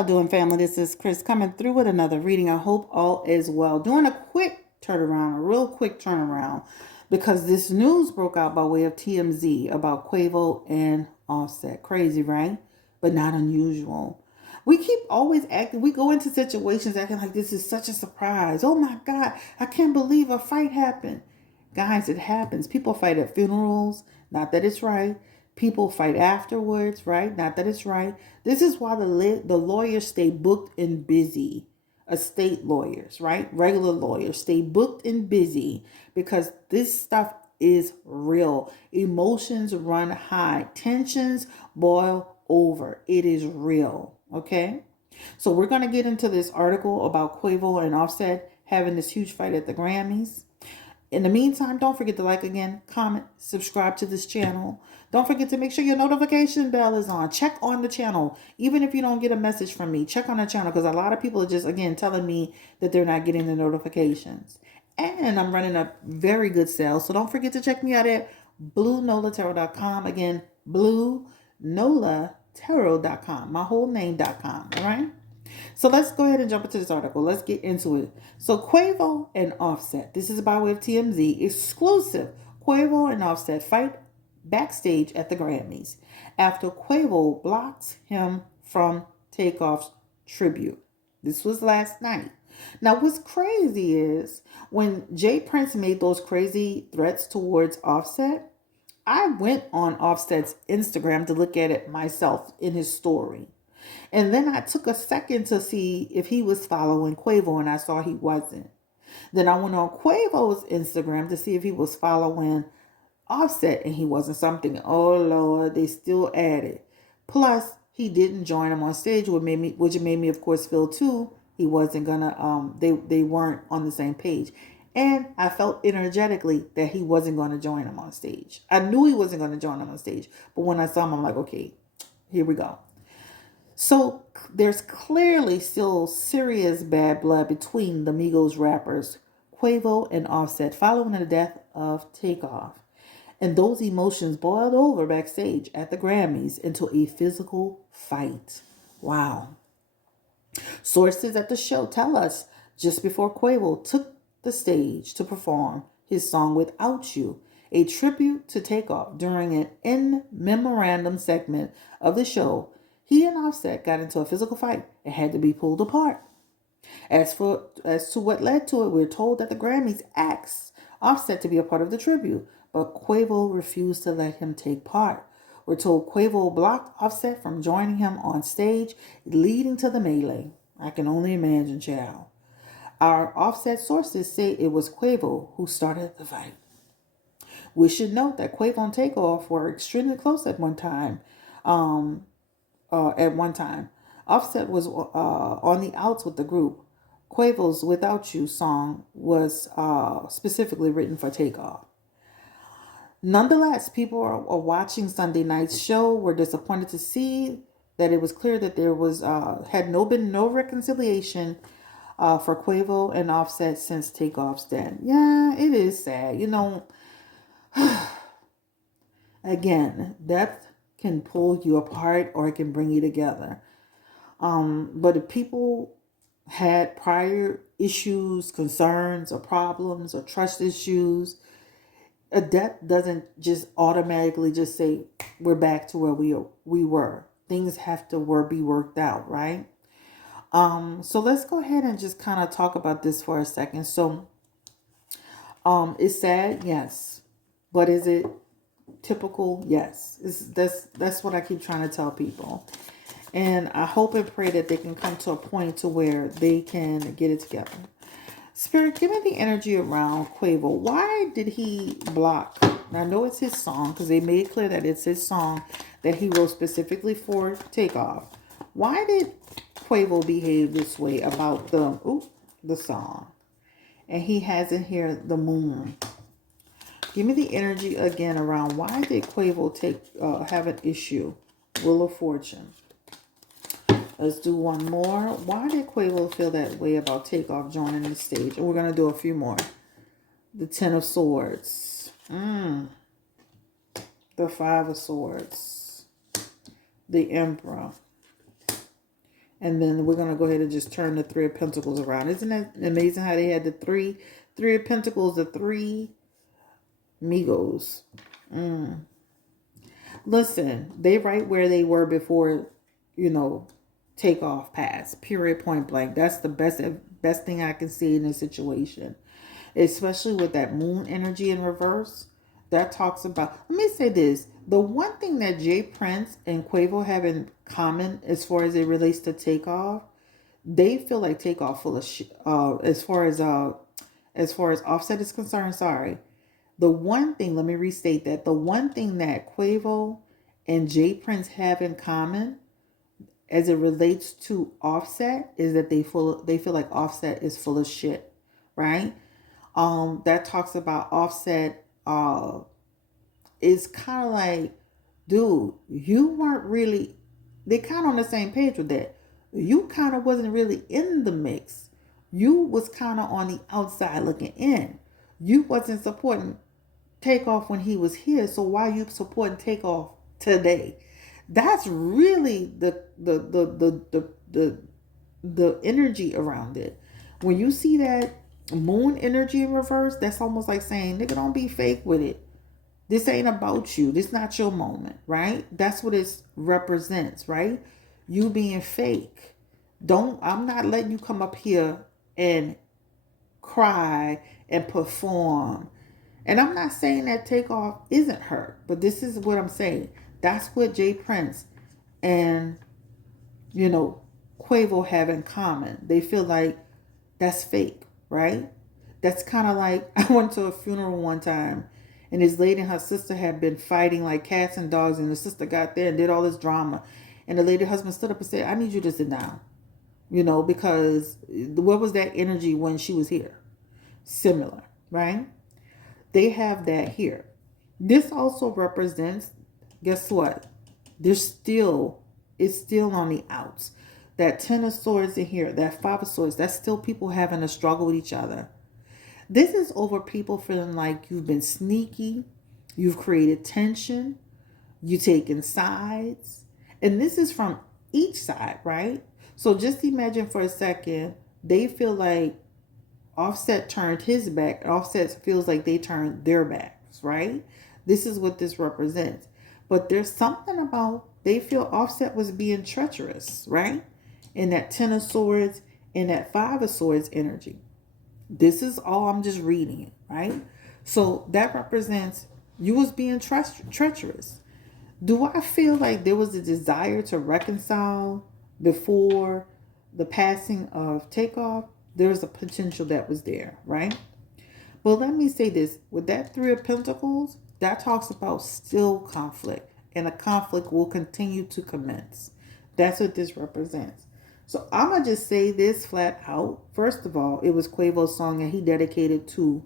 y'all doing, family? This is Chris coming through with another reading. I hope all is well. Doing a quick turnaround, a real quick turnaround, because this news broke out by way of TMZ about Quavo and Offset. Crazy, right? But not unusual. We keep always acting, we go into situations acting like this is such a surprise. Oh my God, I can't believe a fight happened. Guys, it happens. People fight at funerals, not that it's right. People fight afterwards, right? Not that it's right. This is why the lawyers stay booked and busy. Estate lawyers, right? Regular lawyers stay booked and busy because this stuff is real. Emotions run high. Tensions boil over. It is real, okay? So we're going to get into this article about Quavo and Offset having this huge fight at the Grammys. In the meantime, don't forget to like again, comment, subscribe to this channel. Don't forget to make sure your notification bell is on. Check on the channel. Even if you don't get a message from me, check on the channel because a lot of people are just, again, telling me that they're not getting the notifications. And I'm running a very good sale. So don't forget to check me out at BlueNolaTarot.com. Again, BlueNolaTarot.com. My whole name.com. All right? So let's go ahead and jump into this article. Let's get into it. So Quavo and Offset. This is by way of TMZ. Exclusive. Quavo and Offset fight backstage at the Grammys after Quavo blocks him from Takeoff's tribute. This was last night. Now, what's crazy is when Jay Prince made those crazy threats towards Offset, I went on Offset's Instagram to look at it myself in his story. And then I took a second to see if he was following Quavo, and I saw he wasn't. Then I went on Quavo's Instagram to see if he was following Offset, and he wasn't. Something. Oh Lord, they still added. Plus, he didn't join him on stage, which made me, of course, feel too he wasn't gonna. They weren't on the same page, and I felt energetically that he wasn't going to join him on stage. I knew he wasn't going to join him on stage, but when I saw him, I'm like, okay, here we go. So there's clearly still serious bad blood between the Migos rappers Quavo and Offset following the death of Takeoff. And those emotions boiled over backstage at the Grammys into a physical fight. Wow. Sources at the show tell us just before Quavo took the stage to perform his song Without You, a tribute to Takeoff during an in memorandum segment of the show, he and Offset got into a physical fight and had to be pulled apart. As to what led to it, we're told that the Grammys asked Offset to be a part of the tribute, but Quavo refused to let him take part. We're told Quavo blocked Offset from joining him on stage, leading to the melee. I can only imagine, child. Our Offset sources say it was Quavo who started the fight. We should note that Quavo and Takeoff were extremely close at one time. Offset was on the outs with the group. Quavo's Without You song was specifically written for Takeoff. Nonetheless, people are watching Sunday night's show were disappointed to see that it was clear that there was been no reconciliation for Quavo and Offset since Takeoff's death. Yeah, it is sad. Again, death can pull you apart or it can bring you together. But if people had prior issues, concerns, or problems, or trust issues, a death doesn't just automatically just say we're back to where we were. Things have to be worked out, right? So let's go ahead and just kind of talk about this for a second. So, it's sad, yes, but is it typical? Yes. That's what I keep trying to tell people. And I hope and pray that they can come to a point to where they can get it together. Spirit, give me the energy around Quavo. Why did he block? Now, I know it's his song because they made it clear that it's his song that he wrote specifically for Takeoff. Why did Quavo behave this way about the song? And he has in here the moon. Give me the energy again around why did Quavo have an issue? Wheel of Fortune. Let's do one more. Why did Quavo feel that way about Takeoff joining the stage? And we're going to do a few more. The Ten of Swords. The Five of Swords. The Emperor. And then we're going to go ahead and just turn the Three of Pentacles around. Isn't that amazing how they had the Three of Pentacles, the three Migos. Listen, they right where they were before, takeoff pass. Period, point blank. That's the best thing I can see in this situation. Especially with that moon energy in reverse. That talks about, let me say this. The one thing that Jay Prince and Quavo have in common as far as it relates to takeoff, they feel like takeoff full of shit. As far as Offset is concerned, sorry. The one thing, let me restate that, the one thing that Quavo and Jay Prince have in common as it relates to Offset is that they feel like Offset is full of shit, right? That talks about Offset is kind of like, dude, you weren't really, they kind of on the same page with that. You kind of wasn't really in the mix. You was kind of on the outside looking in. You wasn't supporting Takeoff when he was here, so why you supporting Takeoff today? That's really the energy around it. When you see that moon energy in reverse, that's almost like saying, nigga, don't be fake with it. This ain't about you. This not your moment, right? That's what it represents, right? You being fake. I'm not letting you come up here and cry and perform. And I'm not saying that Takeoff isn't hurt, but this is what I'm saying. That's what Jay Prince and, Quavo have in common. They feel like that's fake, right? That's kind of like, I went to a funeral one time, and this lady and her sister had been fighting like cats and dogs, and the sister got there and did all this drama. And the lady husband stood up and said, I need you to sit down, because what was that energy when she was here? Similar, right? They have that here. This also represents, guess what? It's still on the outs. That Ten of Swords in here, that Five of Swords, that's still people having a struggle with each other. This is over people feeling like you've been sneaky, you've created tension, you taking sides. And this is from each side, right? So just imagine for a second, they feel like Offset turned his back. Offset feels like they turned their backs, right? This is what this represents. But there's something about, they feel Offset was being treacherous, right? In that Ten of Swords and that Five of Swords energy. This is all, I'm just reading it, right? So that represents you was being treacherous. Do I feel like there was a desire to reconcile before the passing of Takeoff? There's a potential that was there, right? But let me say this. With that Three of Pentacles, that talks about still conflict. And a conflict will continue to commence. That's what this represents. So I'm going to just say this flat out. First of all, it was Quavo's song that he dedicated to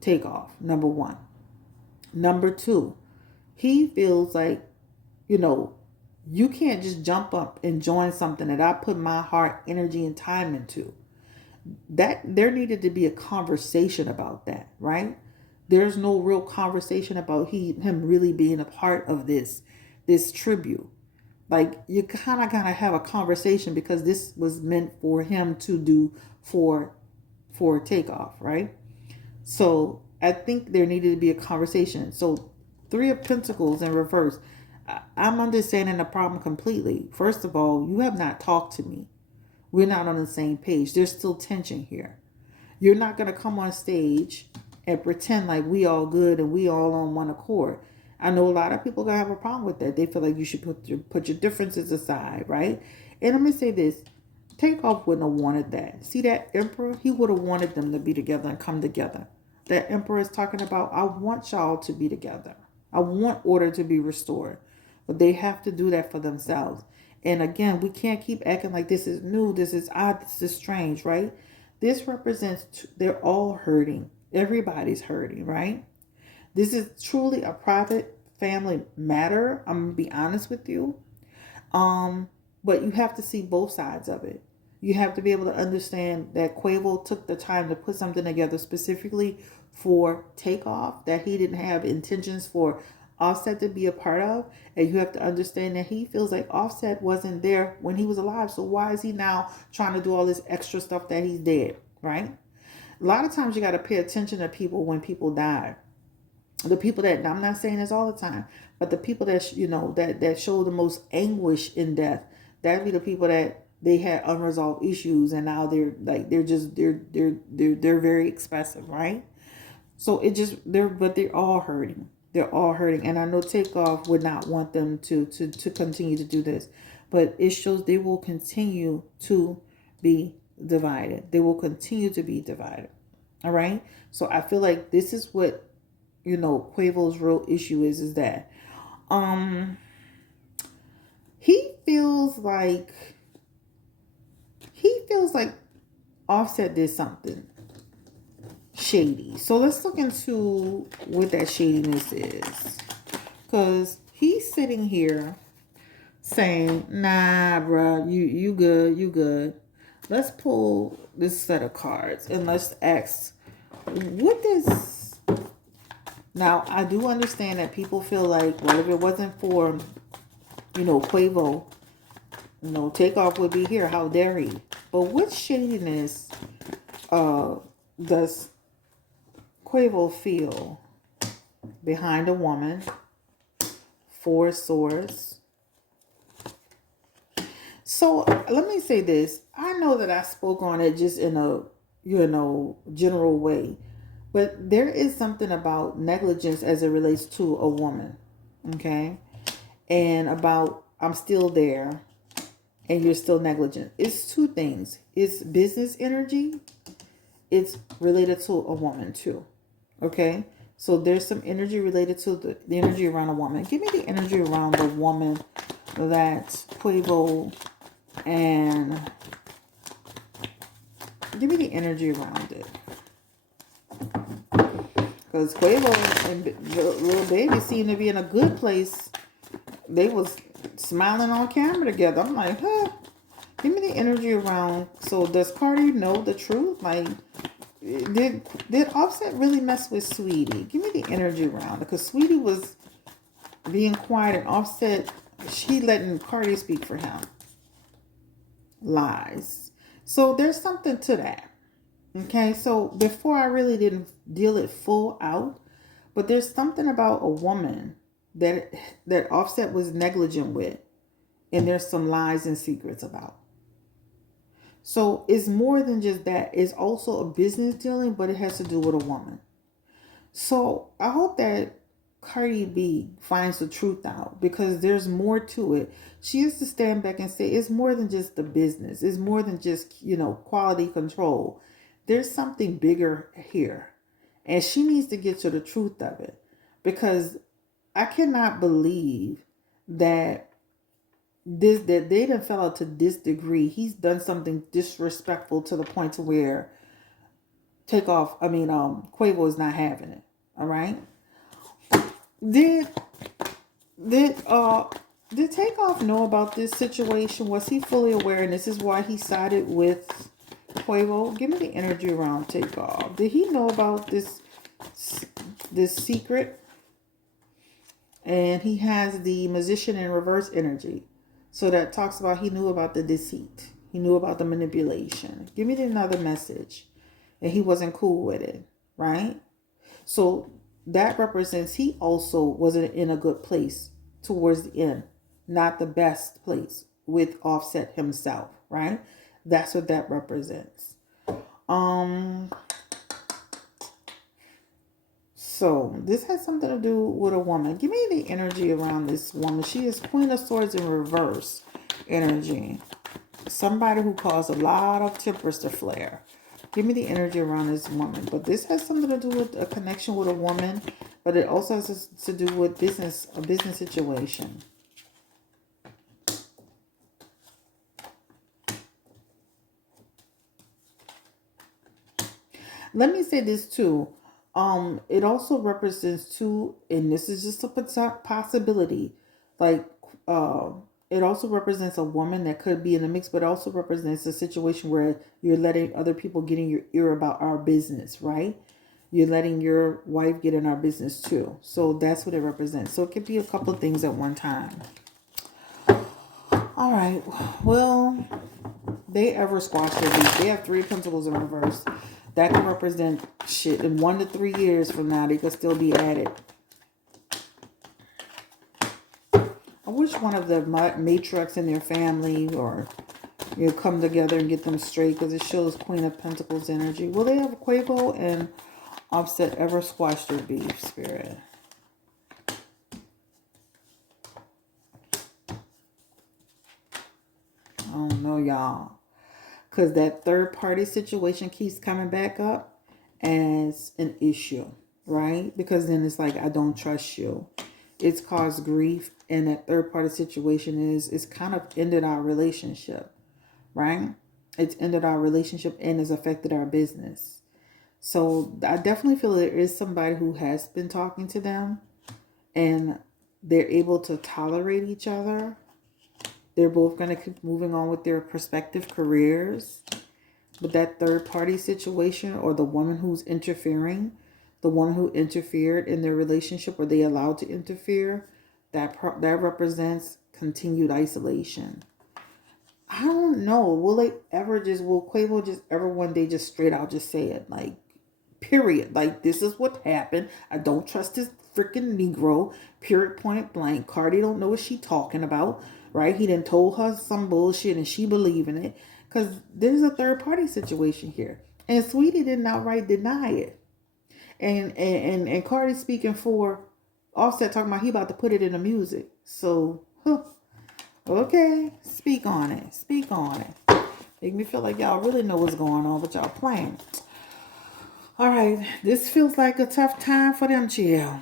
Takeoff, number one. Number two, he feels like, you can't just jump up and join something that I put my heart, energy, and time into. That there needed to be a conversation about that, right? There's no real conversation about him really being a part of this tribute. Like, you kind of gotta have a conversation because this was meant for him to do for Takeoff, right? So I think there needed to be a conversation. So Three of Pentacles in reverse. I'm understanding the problem completely. First of all, you have not talked to me. We're not on the same page. There's still tension here. You're not going to come on stage and pretend like we all good and we all on one accord. I know a lot of people going to have a problem with that. They feel like you should put your differences aside, right? And let me say this. Takeoff wouldn't have wanted that. See that Emperor? He would have wanted them to be together and come together. That Emperor is talking about, I want y'all to be together. I want order to be restored. But they have to do that for themselves. And again, we can't keep acting like this is new, this is odd, this is strange, right? This represents, they're all hurting. Everybody's hurting, right? This is truly a private family matter. I'm going to be honest with you. But you have to see both sides of it. You have to be able to understand that Quavo took the time to put something together specifically for Takeoff, that he didn't have intentions for Offset to be a part of, and you have to understand that he feels like Offset wasn't there when he was alive. So why is he now trying to do all this extra stuff that he's dead, right? A lot of times you got to pay attention to people when people die. The people that, I'm not saying this all the time, but the people that that show the most anguish in death, that'd be the people that they had unresolved issues, and now they're very expressive, right? So it just they're all hurting. They're all hurting, and I know Takeoff would not want them to continue to do this, but it shows they will continue to be divided. They will continue to be divided. All right. So I feel like this is what Quavo's real issue is that um he feels like he feels like Offset did something shady. So let's look into what that shadiness is. Because he's sitting here saying, nah, bruh, you good, you good. Let's pull this set of cards and let's ask, what does... Now, I do understand that people feel like, well, if it wasn't for, Quavo, Takeoff would be here. How dare he? But what shadiness does Quavo feel behind a woman? Four of Swords. So let me say this. I know that I spoke on it just in a, general way. But there is something about negligence as it relates to a woman. Okay? And about, I'm still there and you're still negligent. It's two things. It's business energy. It's related to a woman too. Okay? So there's some energy related to the energy around a woman. Give me the energy around the woman that Quavo and... Give me the energy around it. Because Quavo and Lil Baby seem to be in a good place. They was smiling on camera together. I'm like, huh? Give me the energy around. So does Cardi know the truth? Like, did Offset really mess with Sweetie? Give me the energy around it. Because Sweetie was being quiet and Offset, she letting Cardi speak for him. Lies. So there's something to that. Okay, so before I really didn't deal it full out, but there's something about a woman that Offset was negligent with, and there's some lies and secrets about. So it's more than just that. It's also a business dealing, but it has to do with a woman. So I hope that Cardi B finds the truth out, because there's more to it. She has to stand back and say it's more than just the business. It's more than just, quality control. There's something bigger here. And she needs to get to the truth of it. Because I cannot believe that that they done fell out to this degree. He's done something disrespectful to the point to where Quavo is not having it. All right. Did Takeoff know about this situation? Was he fully aware, and this is why he sided with Quavo? Give me the energy around Takeoff. Did he know about this secret? And he has the Magician in reverse energy. So that talks about he knew about the deceit. He knew about the manipulation. Give me another message. And he wasn't cool with it, right? So that represents he also wasn't in a good place towards the end. Not the best place with Offset himself, right? That's what that represents. So this has something to do with a woman. Give me the energy around this woman. She is Queen of Swords in reverse energy. Somebody who caused a lot of tempers to flare. Give me the energy around this woman. But this has something to do with a connection with a woman. But it also has to do with a business situation. Let me say this too. It also represents two, and this is just a possibility. Like, it also represents a woman that could be in the mix, but also represents a situation where you're letting other people get in your ear about our business, right? You're letting your wife get in our business too. So that's what it represents. So it could be a couple of things at one time. All right. Well, they ever squash their beef. They have 3 pentacles in reverse. That could represent shit. In 1 to 3 years from now, they could still be at it. I wish one of the matriarchs in their family or come together and get them straight, because it shows Queen of Pentacles energy. Will they have Quavo and Offset ever squash their beef, Spirit? I don't know, y'all. Because that third party situation keeps coming back up as an issue, right? Because then it's like, I don't trust you. It's caused grief. And that third party situation it's kind of ended our relationship, right? It's ended our relationship and has affected our business. So I definitely feel there is somebody who has been talking to them and they're able to tolerate each other. They're both going to keep moving on with their prospective careers. But that third party situation, or the woman who's interfering, the woman who interfered in their relationship, or they allowed to interfere, that represents continued isolation. I don't know. Will Quavo just ever one day just straight out just say it? Like, period. Like, this is what happened. I don't trust this freaking Negro. Period, point blank. Cardi don't know what she talking about, right? He done told her some bullshit and she believing it. Because there's a third party situation here. And Sweetie didn't outright deny it. And Cardi speaking for Offset, talking about he about to put it in the music. So, okay, speak on it. Speak on it. Make me feel like y'all really know what's going on, but y'all playing. All right, this feels like a tough time for them, chill.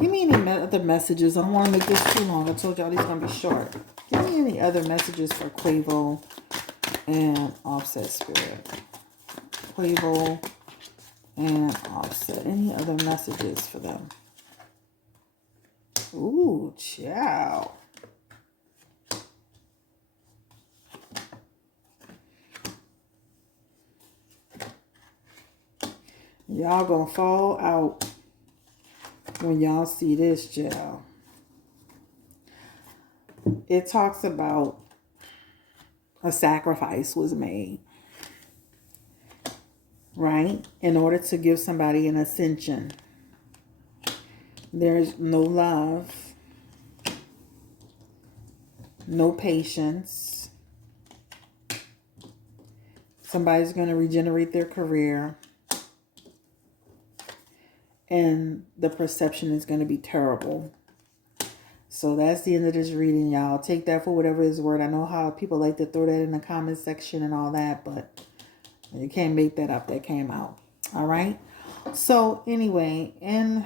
Give me any other messages. I don't want to make this too long. I told y'all these are going to be short. Give me any other messages for Quavo and Offset, Spirit. Quavo and Offset. Any other messages for them? Ooh, ciao. Y'all gonna fall out when y'all see this, child. It talks about a sacrifice was made, right? In order to give somebody an ascension. There's no love, no patience. Somebody's going to regenerate their career. And the perception is going to be terrible. So that's the end of this reading, y'all. Take that for whatever is worth. I know how people like to throw that in the comment section and all that, but you can't make that up. That came out. All right. So anyway, and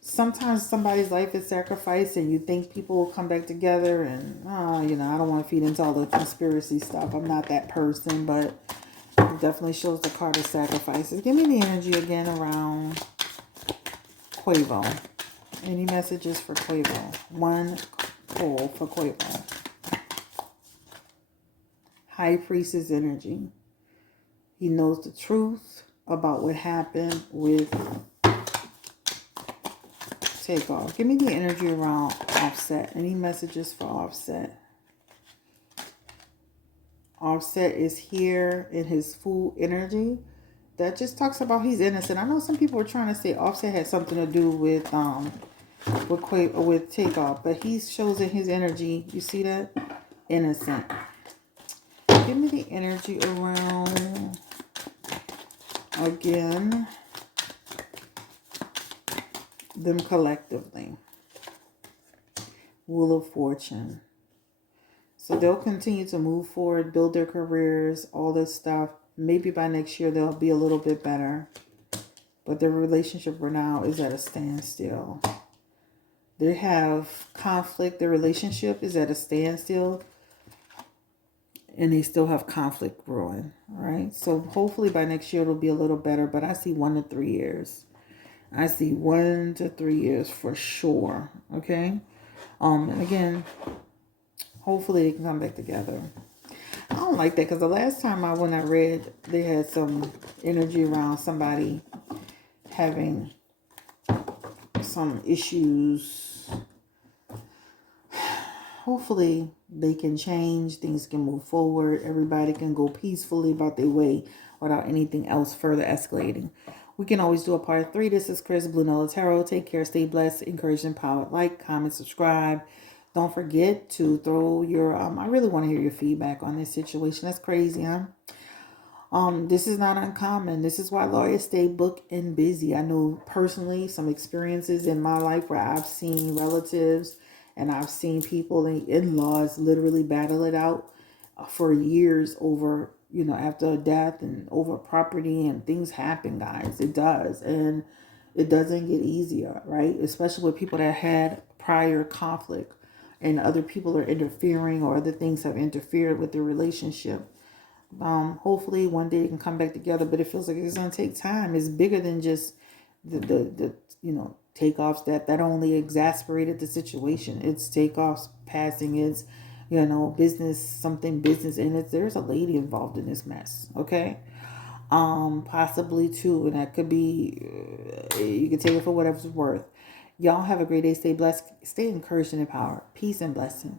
sometimes somebody's life is sacrificed and you think people will come back together and, I don't want to feed into all the conspiracy stuff. I'm not that person, but it definitely shows the card of sacrifices. Give me the energy again around Quavo. Any messages for Quavo? One pull for Quavo. High Priestess energy. He knows the truth about what happened with Takeoff. Give me the energy around Offset. Any messages for Offset? Offset is here in his full energy. That just talks about he's innocent. I know some people are trying to say Offset had something to do with Takeoff, but he shows in his energy. You see that? Innocent. Give me the energy around again them collectively. Wheel of Fortune. So they'll continue to move forward, build their careers, all this stuff. Maybe by next year they'll be a little bit better. But their relationship for now is at a standstill. They have conflict. Their relationship is at a standstill. And they still have conflict brewing. All right. So hopefully by next year it'll be a little better. But I see 1 to 3 years. I see 1 to 3 years for sure. Okay. And again, hopefully they can come back together. I don't like that because the last time when I read, they had some energy around somebody having some issues. Hopefully they can change, things can move forward, everybody can go peacefully about their way without anything else further escalating. We can always do a part 3. This is Chris, Blue Nola Tarot. Take care, stay blessed, encouraged, empowered. Like, comment, subscribe. Don't forget to throw your I really want to hear your feedback on this situation. That's crazy, huh? This is not uncommon. This is why lawyers stay booked and busy. I know personally some experiences in my life where I've seen relatives and I've seen people and in-laws literally battle it out for years over, after a death and over property, and things happen, guys. It does. And it doesn't get easier, right? Especially with people that had prior conflict and other people are interfering or other things have interfered with the relationship. Hopefully one day it can come back together, but it feels like it's gonna take time. It's bigger than just the takeoffs that only exasperated the situation. It's takeoffs passing, it's business, something business, and there's a lady involved in this mess. Okay. Possibly two, and that could be you can take it for whatever's worth. Y'all have a great day. Stay blessed, stay encouraged and empowered. Peace and blessing.